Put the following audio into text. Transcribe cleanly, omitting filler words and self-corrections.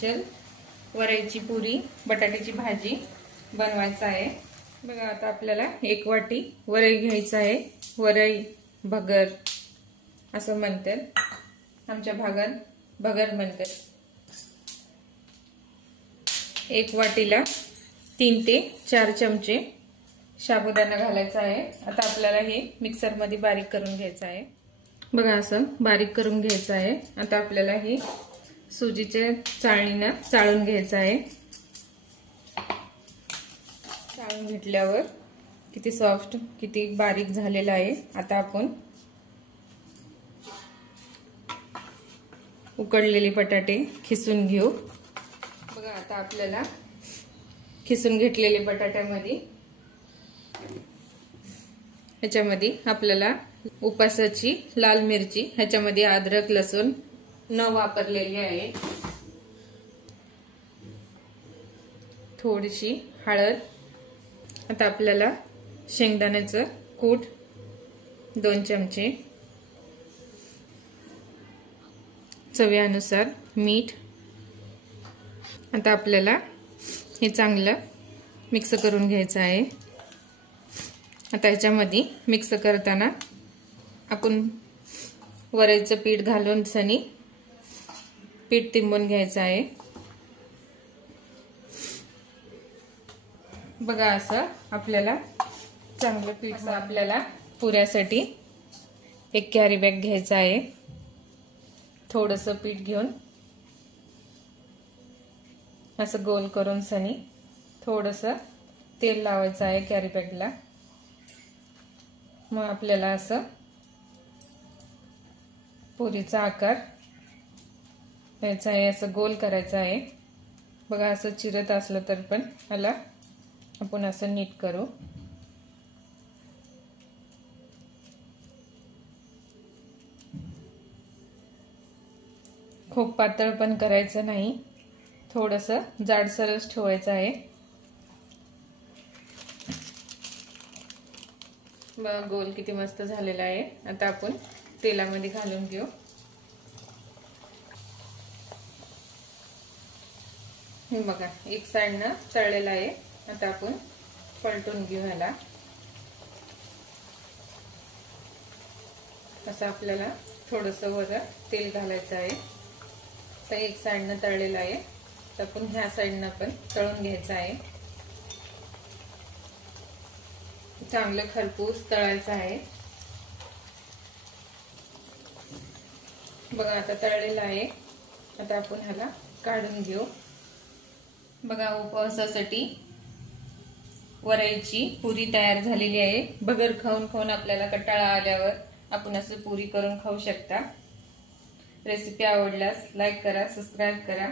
Special वरईची पुरी बटाट्याची भाजी बनवायचं आहे। बघा आता आपल्याला 1 वाटी वरई घ्यायचं आहे। वरई भगर असं म्हणतात, आमच्या भागात भगर म्हणतात। 1 वाटीला 3 ते 4 चमचे साबुदाणा घालायचा आहे। आता आपल्याला हे मिक्सर मध्ये बारीक करून घ्यायचं आहे। बघा असं बारीक करून घ्यायचं आहे। आता आपल्याला हे सुजीच्या चाळणीने चाळून घ्यायचं आहे। चाळून घेतल्यावर किती सॉफ्ट किती बारीक झालेला आहे। आता आपण उकडलेले बटाटे खिसून घेऊ। बघा आता आपल्याला खिसून घेतलेले बटाट्यामध्ये ह्याच्यामध्ये आपल्याला उपासाची लाल मिरची, ह्याच्यामध्ये अद्रक लसूण न वापरलेली आहे, थोडीशी हळद। आता आपल्याला शेंगदाण्याचं कूट 2 चमचे, चवीनुसार मीठ। आता आपल्याला हे चांगलं मिक्स करून घ्यायचं आहे। आता ह्याच्यामध्ये मिक्स करताना आपण वरईचं पीठ घालून सनी पीठ तिंबून घ्यायचं आहे। बघा असं आपल्याला चांगलं पीठ, असं आपल्याला पुऱ्यासाठी 1 कॅरी बॅग घ्यायचा आहे। थोडंसं पीठ घेऊन असं गोल करून सनी थोडंसं तेल लावायचं आहे कॅरी बॅगला। मग आपल्याला असं पुरीचा आकार द्यायचा आहे, असं गोल करायचं आहे। बघा असं चिरत असलं तर पण ह्याला आपण असं नीट करू। खूप पातळ पण करायचं नाही, थोडंसं जाडसरच ठेवायचं आहे। बघा गोल किती मस्त झालेला आहे। आता आपण तेलामध्ये घालून घेऊ। हे बघा एक साइडनं तळलेला आहे। आता आपण पलटून घेऊ ह्याला। असं आपल्याला थोडंसं वर तेल घालायचं आहे। तर एक साइडनं तळलेला आहे, तर आपण ह्या साइडनं पण तळून घ्यायचं आहे। चांगलं खरपूस तळायचं आहे। बघा आता तळलेला आहे। आता आपण ह्याला काढून घेऊ। बघा उपवासासाठी वरईची पुरी तयार झालेली आहे। भगर खाऊन खाऊन आपल्याला कंटाळा आल्यावर आपण असं पुरी करून खाऊ शकता। रेसिपी आवडल्यास लाईक करा, सबस्क्राइब करा।